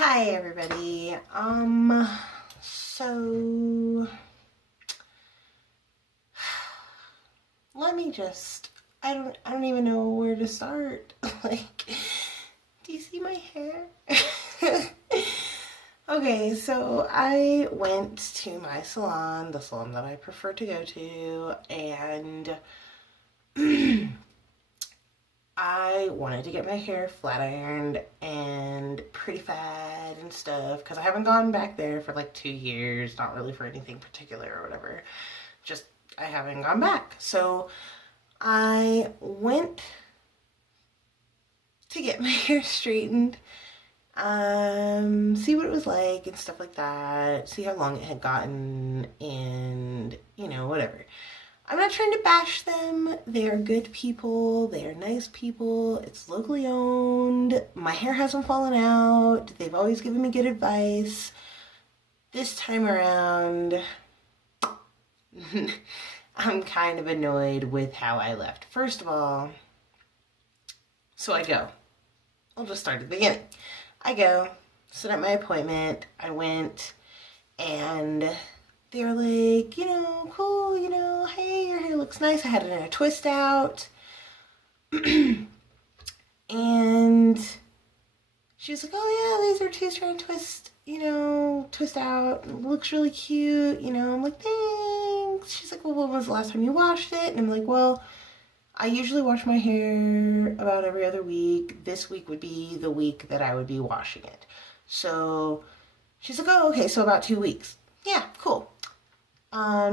Hi everybody. So let me just I don't even know where to start. Like, do you see my hair? Okay, so I went to my salon, the salon that I prefer to go to, and I wanted to get my hair flat ironed and pretty fat and stuff because I haven't gone back there for like 2 years, not really for anything particular or whatever. Just I haven't gone back. So I went to get my hair straightened, see what it was like and stuff like that, see how long it had gotten, and whatever. I'm not trying to bash them. They are good people. They are nice people. It's locally owned. My hair hasn't fallen out. They've always given me good advice. This time around, I'm kind of annoyed with how I left. First of all, so I go. I'll just start at the beginning. I go, set up my appointment. I went, and they're like, cool, hey, your hair looks nice. I had it in a twist out. And she was like, oh yeah, laser two strand twist, twist out. It looks really cute. I'm like, thanks. She's like, well, when was the last time you washed it? And I'm like, well, I usually wash my hair about every other week. This week would be the week that I would be washing it. So she's like, oh, okay, so about 2 weeks. Yeah, cool.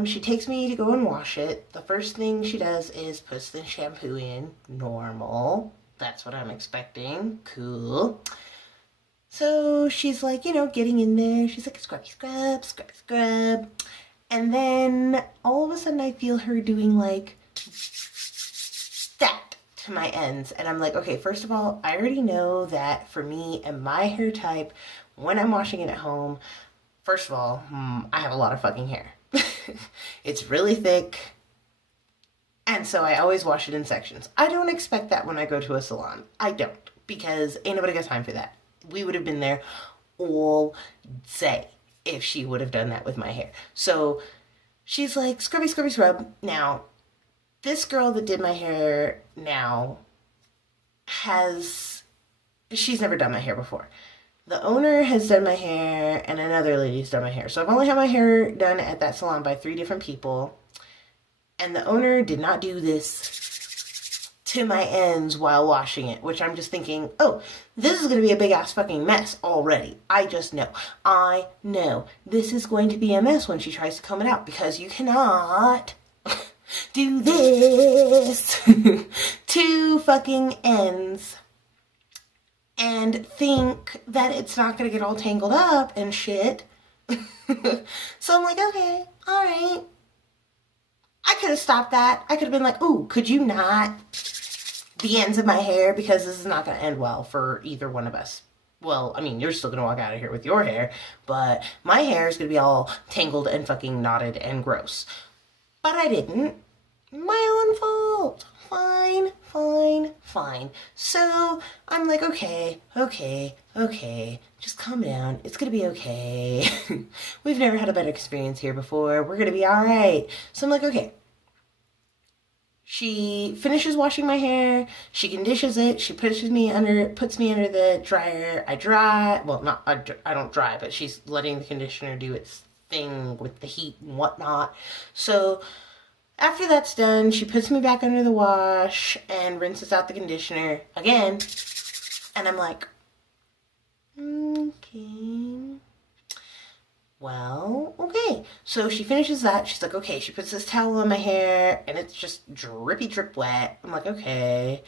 She takes me to go and wash it. The first thing she does is puts the shampoo in. Normal. That's what I'm expecting. Cool. So she's like, getting in there. She's like, scrubby scrub, scrubby scrub. And then all of a sudden I feel her doing like that to my ends. And I'm like, okay, first of all, I already know that for me and my hair type, when I'm washing it at home, first of all, I have a lot of fucking hair. It's really thick, and so I always wash it in sections. I don't expect that when I go to a salon. I don't, because ain't nobody got time for that. We would have been there all day if she would have done that with my hair. So she's like, scrubby, scrubby, scrub. Now, this girl that did my hair now she's never done my hair before. The owner has done my hair, and another lady's done my hair. So I've only had my hair done at that salon by 3 different people. And the owner did not do this to my ends while washing it, which I'm just thinking, oh, this is going to be a big ass fucking mess already. I just know. I know. This is going to be a mess when she tries to comb it out, because you cannot do this to fucking ends and think that it's not going to get all tangled up and shit. So I'm like, okay, all right. I could have stopped that. I could have been like, ooh, could you not the ends of my hair, because this is not going to end well for either one of us. Well, I mean, you're still going to walk out of here with your hair, but my hair is going to be all tangled and fucking knotted and gross. But I didn't. My own fault. Fine, fine, fine. So I'm like, okay, just calm down. It's gonna be okay. We've never had a better experience here before. We're gonna be all right. So I'm like, okay. She finishes washing my hair. She conditions it. She puts me under the dryer. I dry. Well, not I don't dry, but she's letting the conditioner do its thing with the heat and whatnot. So after that's done, she puts me back under the wash and rinses out the conditioner again. And I'm like, okay. Well, okay. So she finishes that. She's like, okay. She puts this towel on my hair, and it's just drippy drip wet. I'm like, okay,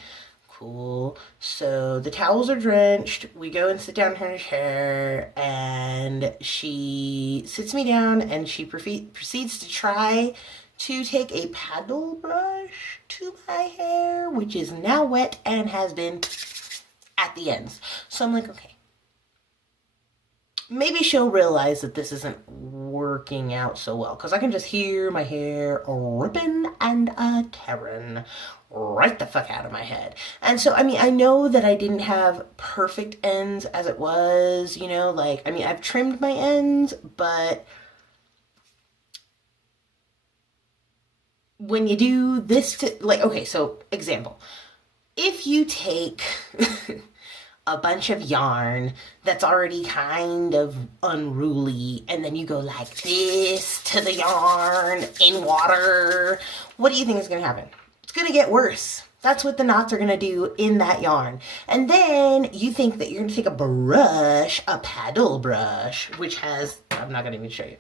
cool. So the towels are drenched. We go and sit down in her hair, and she sits me down, and she proceeds to try to take a paddle brush to my hair, which is now wet and has been at the ends. So I'm like, okay, maybe she'll realize that this isn't working out so well, because I can just hear my hair ripping and tearing right the fuck out of my head. And so, I mean, I know that I didn't have perfect ends as it was, you know, like, I mean, I've trimmed my ends, but when you do this to, like, okay, so example, if you take a bunch of yarn that's already kind of unruly, and then you go like this to the yarn in water, what do you think is going to happen? It's going to get worse. That's what the knots are going to do in that yarn. And then you think that you're going to take a brush, a paddle brush, which has, I'm not going to even show you,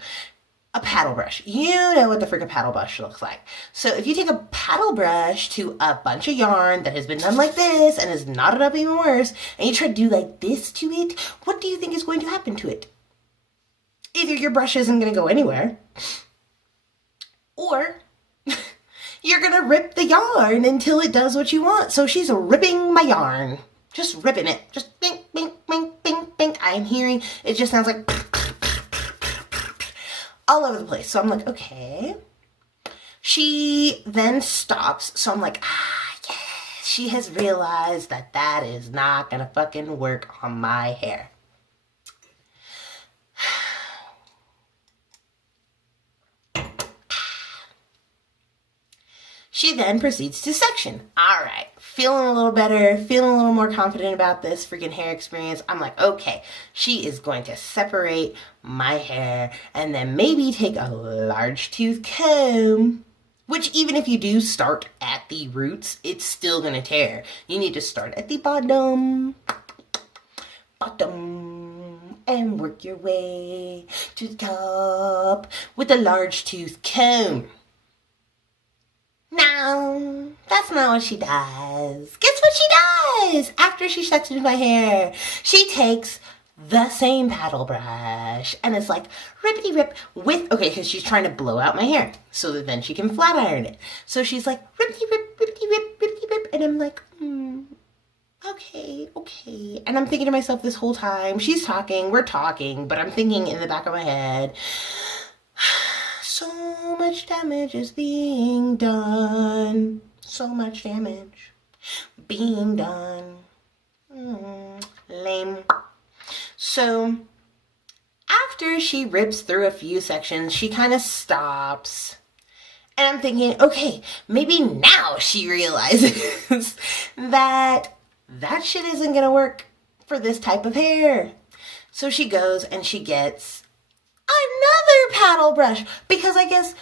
a paddle brush. You know what the freaking paddle brush looks like. So if you take a paddle brush to a bunch of yarn that has been done like this and is knotted up even worse, and you try to do like this to it, what do you think is going to happen to it? Either your brush isn't going to go anywhere, or you're going to rip the yarn until it does what you want. So she's ripping my yarn. Just ripping it. Just bing, bing, bing, bing, bing. I'm hearing, it just sounds like all over the place. So I'm like, okay. She then stops. So I'm like, yes, she has realized that that is not gonna fucking work on my hair. She then proceeds to section. All right, feeling a little better, feeling a little more confident about this freaking hair experience. I'm like, okay, she is going to separate my hair and then maybe take a large tooth comb, which even if you do start at the roots, it's still gonna tear. You need to start at the bottom, and work your way to the top with a large tooth comb. No, that's not what she does. Guess what she does? After she sections my hair, she takes the same paddle brush and it's like rippity rip with, okay, because she's trying to blow out my hair so that then she can flat iron it. So she's like rippity rip, rippity rip, rippity rip, and I'm like, okay. And I'm thinking to myself this whole time, she's talking, we're talking, but I'm thinking in the back of my head, so much damage is being done. So much damage being done. Lame. So after she rips through a few sections, she kind of stops. And I'm thinking, okay, maybe now she realizes that that shit isn't going to work for this type of hair. So she goes and she gets another paddle brush, because I guess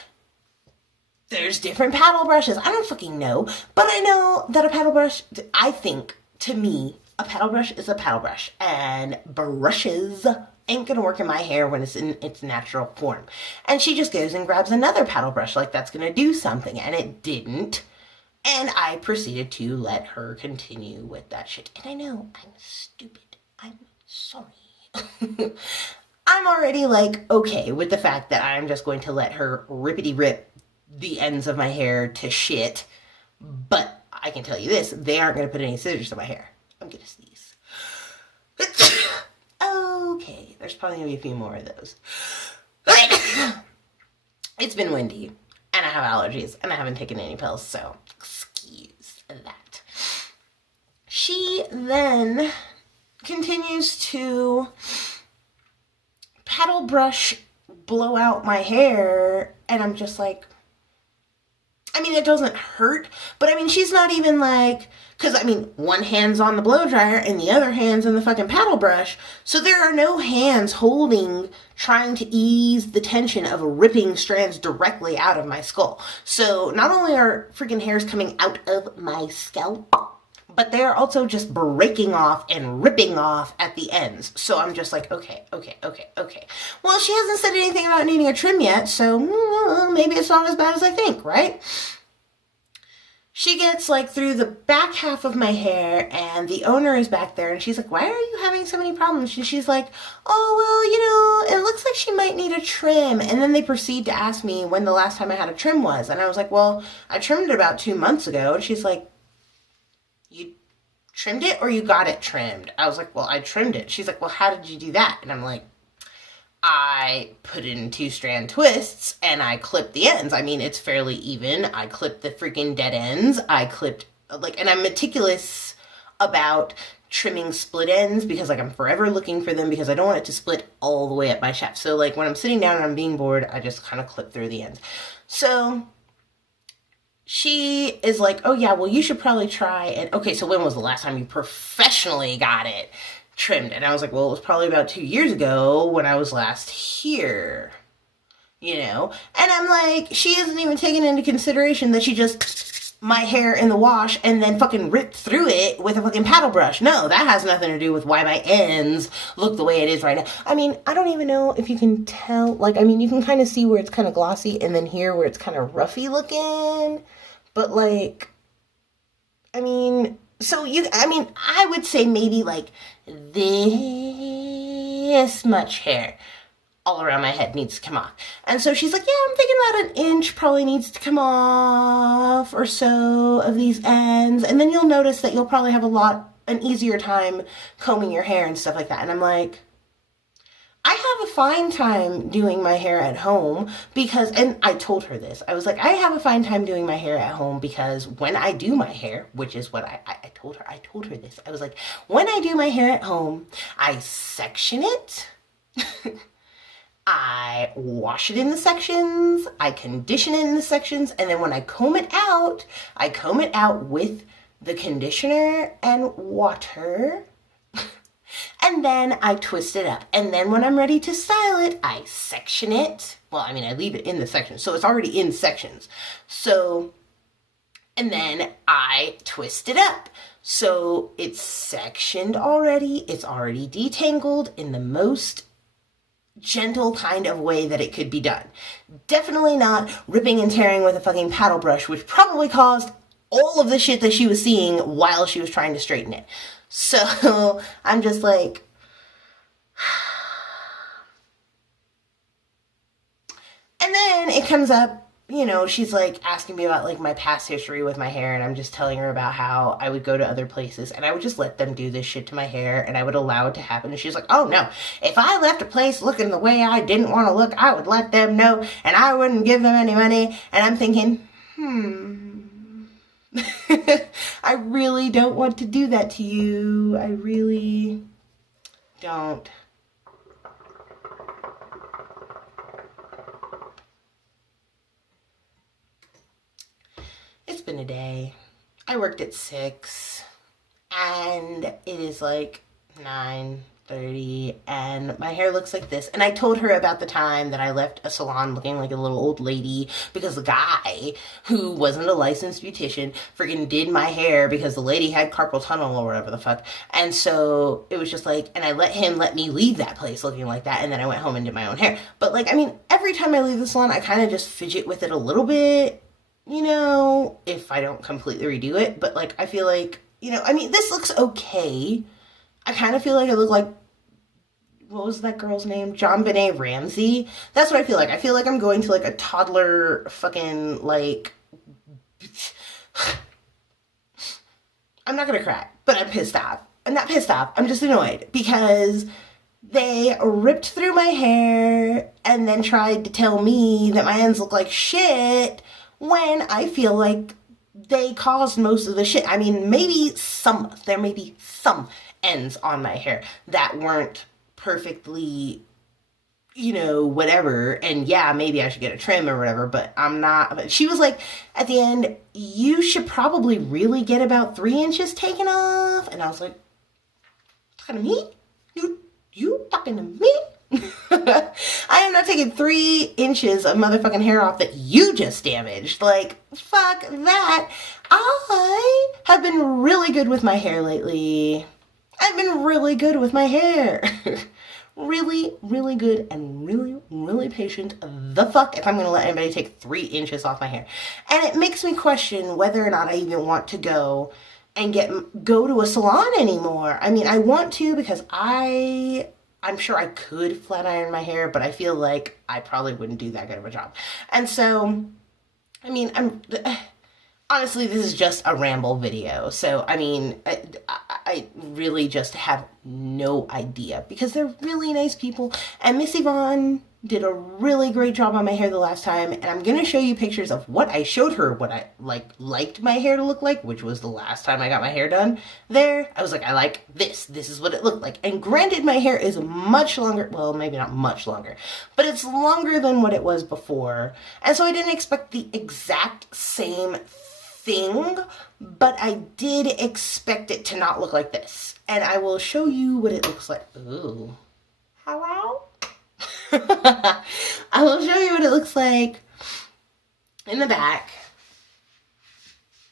there's different paddle brushes. I don't fucking know, but I know that a paddle brush, I think, to me, a paddle brush is a paddle brush, and brushes ain't gonna work in my hair when it's in its natural form. And she just goes and grabs another paddle brush like that's gonna do something, and it didn't. And I proceeded to let her continue with that shit. And I know, I'm stupid. I'm sorry. I'm already like, okay with the fact that I'm just going to let her rippity rip the ends of my hair to shit. But I can tell you this, they aren't going to put any scissors in my hair. I'm going to sneeze. Okay, there's probably going to be a few more of those. It's been windy, and I have allergies, and I haven't taken any pills, so excuse that. She then continues to paddle brush blow out my hair, and I'm just like, I mean, it doesn't hurt, but I mean, she's not even like, because I mean, one hand's on the blow dryer and the other hand's in the fucking paddle brush, so there are no hands holding, trying to ease the tension of ripping strands directly out of my skull. So not only are freaking hairs coming out of my scalp, but they are also just breaking off and ripping off at the ends. So I'm just like, okay. Well, she hasn't said anything about needing a trim yet, so maybe it's not as bad as I think, right? She gets like through the back half of my hair, and the owner is back there, and she's like, why are you having so many problems? And she's like, oh, well, it looks like she might need a trim. And then they proceed to ask me when the last time I had a trim was. And I was like, well, I trimmed it about 2 months ago. And she's like, you trimmed it or you got it trimmed? I was like, well, I trimmed it. She's like, well, how did you do that? And I'm like, I put it in 2-strand twists and I clip the ends. I mean, it's fairly even. I clipped the freaking dead ends. I clipped, like, and I'm meticulous about trimming split ends because, like, I'm forever looking for them because I don't want it to split all the way up my shaft. So, like, when I'm sitting down and I'm being bored, I just kind of clip through the ends. So she is like, oh yeah, well, you should probably try it. Okay, so when was the last time you professionally got it trimmed? And I was like, well, it was probably about 2 years ago when I was last here, you know? And I'm like, she isn't even taking into consideration that she just my hair in the wash and then fucking ripped through it with a fucking paddle brush. No, that has nothing to do with why my ends look the way it is right now. I mean, I don't even know if you can tell, like, I mean, you can kind of see where it's kind of glossy and then here where it's kind of roughy looking, but like, I mean, I would say maybe like this much hair all around my head needs to come off. And so she's like, yeah, I'm thinking about an inch probably needs to come off or so of these ends. And then you'll notice that you'll probably have an easier time combing your hair and stuff like that. And I'm like, I have a fine time doing my hair at home because, and I told her this, I was like, I have a fine time doing my hair at home because when I do my hair, which is what I told her this, I was like, when I do my hair at home, I section it. I wash it in the sections, I condition it in the sections, and then when I comb it out with the conditioner and water, and then I twist it up. And then when I'm ready to style it, I section it. Well, I mean, I leave it in the sections, so it's already in sections. So, and then I twist it up. So it's sectioned already, it's already detangled in the most gentle kind of way that it could be done. Definitely not ripping and tearing with a fucking paddle brush, which probably caused all of the shit that she was seeing while she was trying to straighten it. So I'm just like, and then it comes up, you know, she's like asking me about like my past history with my hair, and I'm just telling her about how I would go to other places and I would just let them do this shit to my hair and I would allow it to happen. And she's like, oh no, if I left a place looking the way I didn't want to look, I would let them know and I wouldn't give them any money. And I'm thinking, I really don't want to do that to you. I really don't. It's been a day. I worked at 6 and it is like 9:30 and my hair looks like this. And I told her about the time that I left a salon looking like a little old lady because the guy who wasn't a licensed beautician freaking did my hair because the lady had carpal tunnel or whatever the fuck. And so it was just like, and I let me leave that place looking like that, and then I went home and did my own hair. But like, I mean, every time I leave the salon, I kind of just fidget with it a little bit, you know, if I don't completely redo it. But like, I feel like, you know, I mean, this looks okay. I kind of feel like I look like, what was that girl's name? JonBenet Ramsey. That's what I feel like. I feel like I'm going to like a toddler fucking like, I'm not gonna cry, but I'm pissed off. I'm not pissed off. I'm just annoyed because they ripped through my hair and then tried to tell me that my ends look like shit when I feel like they caused most of the shit. I mean, there may be some ends on my hair that weren't perfectly, you know, whatever. And yeah, maybe I should get a trim or whatever, but I'm not. But she was like, at the end, you should probably really get about 3 inches taken off. And I was like, talking to me? You talking to me? I am not taking 3 inches of motherfucking hair off that you just damaged. Like, fuck that. I have been really good with my hair lately. I've been really good with my hair. Really, really good and really, really patient. The fuck if I'm going to let anybody take 3 inches off my hair. And it makes me question whether or not I even want to go to a salon anymore. I mean, I want to because I'm sure I could flat iron my hair, but I feel like I probably wouldn't do that good of a job. And so, I mean, honestly, this is just a ramble video. So, I mean, I really just have no idea because they're really nice people. And Miss Yvonne did a really great job on my hair the last time, and I'm gonna show you pictures of what I showed her, what I liked my hair to look like, which was the last time I got my hair done. There, I was like, I like this. This is what it looked like. And granted, my hair is much longer. Well, maybe not much longer, but it's longer than what it was before. And so I didn't expect the exact same thing, but I did expect it to not look like this. And I will show you what it looks like. Ooh. Hello? I will show you what it looks like in the back,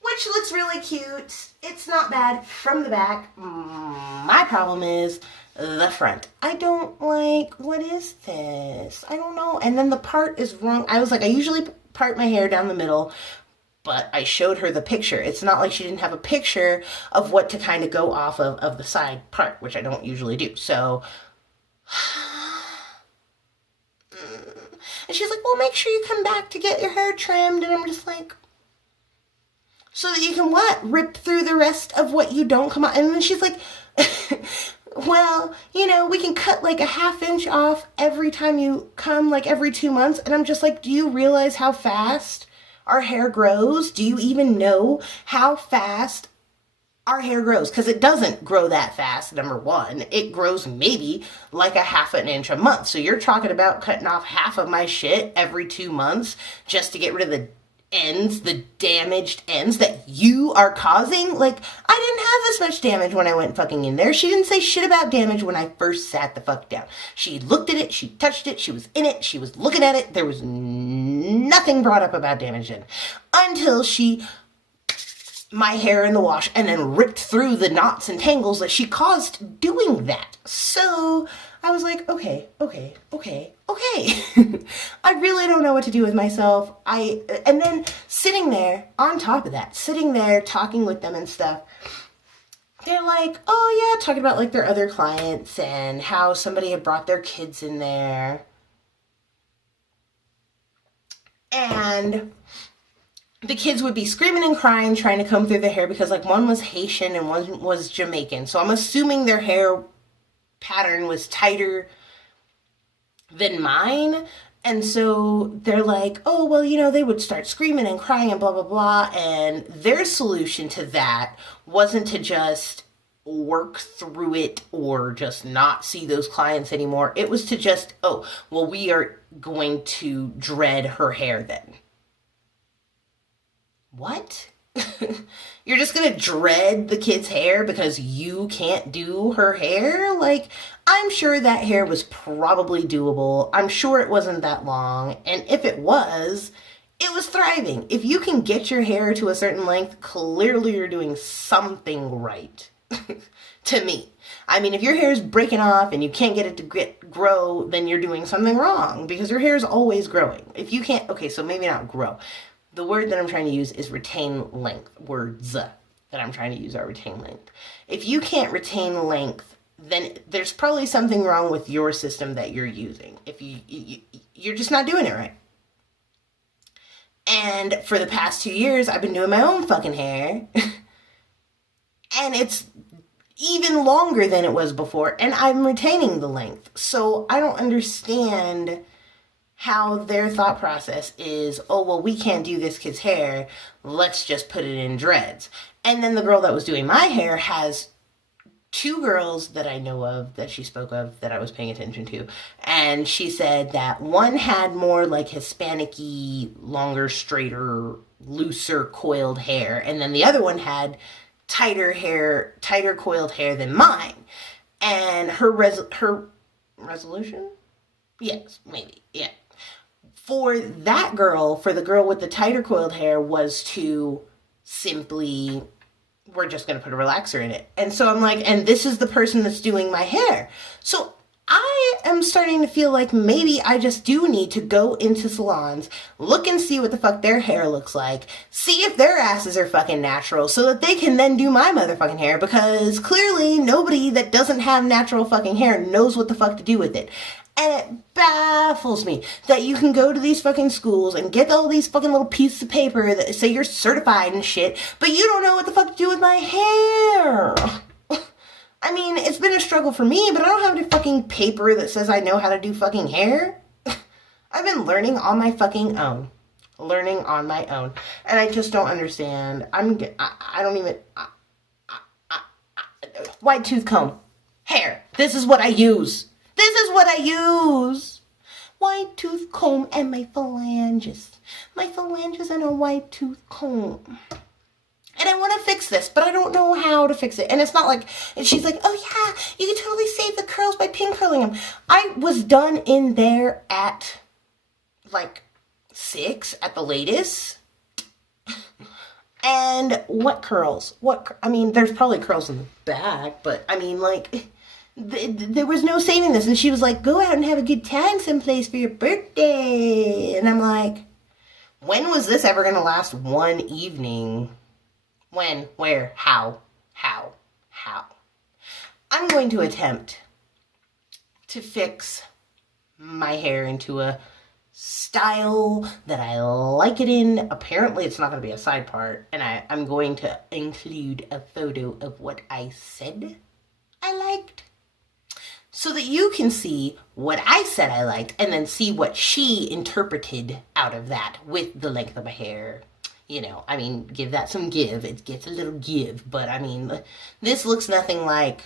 which looks really cute. It's not bad from the back. My problem is the front. I don't like, what is this? I don't know. And then the part is wrong. I was like, I usually part my hair down the middle, but I showed her the picture. It's not like she didn't have a picture of what to kind of go off of the side part, which I don't usually do. So, and she's like, well, make sure you come back to get your hair trimmed. And I'm just like, so that you can what? Rip through the rest of what you don't come out. And then she's like, well, you know, we can cut like a ½ inch off every time you come, like every 2 months. And I'm just like, do you realize how fast our hair grows? Do you even know how fast our hair grows? Because it doesn't grow that fast, number one. It grows maybe like a ½ inch a month. So you're talking about cutting off half of my shit every 2 months just to get rid of the ends, the damaged ends that you are causing. Like, I didn't have this much damage when I went fucking in there. She didn't say shit about damage when I first sat the fuck down. She looked at it, she touched it, she was in it, she was looking at it. There was nothing brought up about damage in until she my hair in the wash and then ripped through the knots and tangles that she caused doing that. So I was like, okay. I really don't know what to do with myself. And then sitting there, on top of that, sitting there talking with them and stuff, they're like, oh yeah, talking about like their other clients and how somebody had brought their kids in there. And the kids would be screaming and crying, trying to comb through their hair because like one was Haitian and one was Jamaican. So I'm assuming their hair pattern was tighter than mine. And so they're like, oh, well, you know, they would start screaming and crying and blah, blah, blah. And their solution to that wasn't to just work through it or just not see those clients anymore. It was to just, oh, well, we are going to dread her hair then. What? You're just gonna dread the kid's hair because you can't do her hair? Like, I'm sure that hair was probably doable. I'm sure it wasn't that long. And if it was thriving. If you can get your hair to a certain length, clearly you're doing something right. To me. I mean, if your hair is breaking off and you can't get it to grow, then you're doing something wrong because your hair is always growing. If you can't, okay, so maybe not grow. The word that I'm trying to use is retain length. Words that I'm trying to use are retain length. If you can't retain length, then there's probably something wrong with your system that you're using. If you're just not doing it right. And for the past 2 years, I've been doing my own fucking hair. And it's even longer than it was before. And I'm retaining the length. So I don't understand how their thought process is, oh, well, we can't do this kid's hair. Let's just put it in dreads. And then the girl that was doing my hair has 2 girls that I know of that she spoke of that I was paying attention to. And she said that one had more like Hispanic-y, longer, straighter, looser coiled hair. And then the other one had tighter coiled hair than mine. And her resolution? Yes, maybe, yeah. For that girl, for the girl with the tighter coiled hair, was to simply, we're just going to put a relaxer in it. And so I'm like, and this is the person that's doing my hair. So I am starting to feel like maybe I just do need to go into salons, look and see what the fuck their hair looks like, see if their asses are fucking natural so that they can then do my motherfucking hair, because clearly nobody that doesn't have natural fucking hair knows what the fuck to do with it. And it baffles me that you can go to these fucking schools and get all these fucking little pieces of paper that say you're certified and shit, but you don't know what the fuck to do with my hair. I mean, it's been a struggle for me, but I don't have any fucking paper that says I know how to do fucking hair. I've been learning on my fucking own. Learning on my own. And I just don't understand. I don't even... White tooth comb. Hair. This is what I use. This is what I use. White tooth comb and my phalanges. My phalanges and a white tooth comb. And I want to fix this, but I don't know how to fix it. And it's not like, and she's like, oh yeah, you can totally save the curls by pin curling them. I was done in there at like 6 at the latest. And what curls? I mean, there's probably curls in the back, but I mean, like, there was no saving this. And she was like, go out and have a good time someplace for your birthday. And I'm like, when was this ever going to last one evening? When? Where? How? I'm going to attempt to fix my hair into a style that I like it in. Apparently it's not going to be a side part, and I'm going to include a photo of what I said I liked so that you can see what I said I liked and then see what she interpreted out of that with the length of my hair. You know, I mean, give that some give. It gets a little give, but I mean, this looks nothing like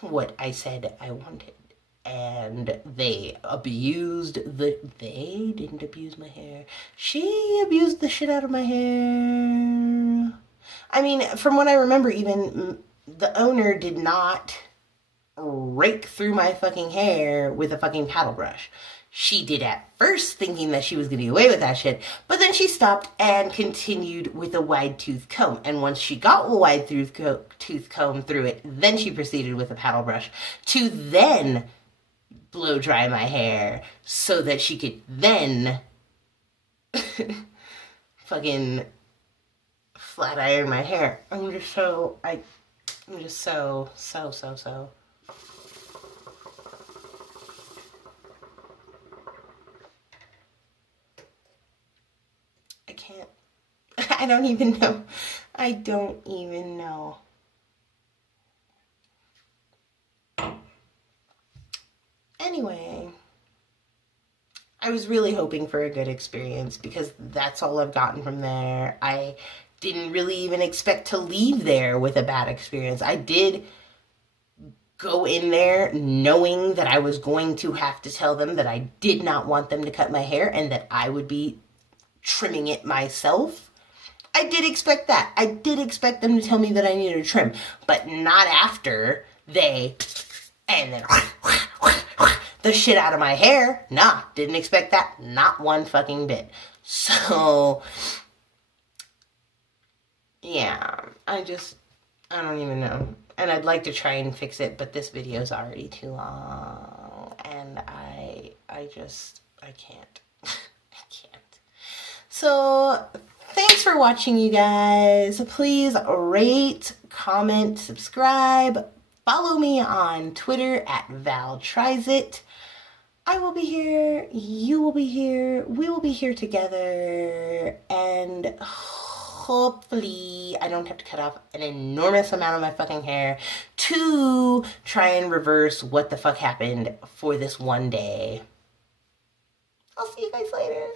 what I said I wanted. And they didn't abuse my hair. She abused the shit out of my hair. I mean, from what I remember, even the owner did not rake through my fucking hair with a fucking paddle brush. She did at first, thinking that she was going to get away with that shit, but then she stopped and continued with a wide tooth comb. And once she got a wide tooth comb through it, then she proceeded with a paddle brush to then blow dry my hair so that she could then fucking flat iron my hair. I'm just so I can't. I don't even know. I don't even know. Anyway, I was really hoping for a good experience because that's all I've gotten from there. I didn't really even expect to leave there with a bad experience. I did go in there knowing that I was going to have to tell them that I did not want them to cut my hair and that I would be trimming it myself. I did expect that. I did expect them to tell me that I needed a trim, but not after they and then the shit out of my hair. Nah, didn't expect that. Not one fucking bit. So, yeah, I don't even know. And I'd like to try and fix it, but this video's already too long. And I can't. I can't. So, thanks for watching, you guys. Please rate, comment, subscribe. Follow me on Twitter at ValTriesIt. I will be here. You will be here. We will be here together. And hopefully I don't have to cut off an enormous amount of my fucking hair to try and reverse what the fuck happened for this one day. I'll see you guys later.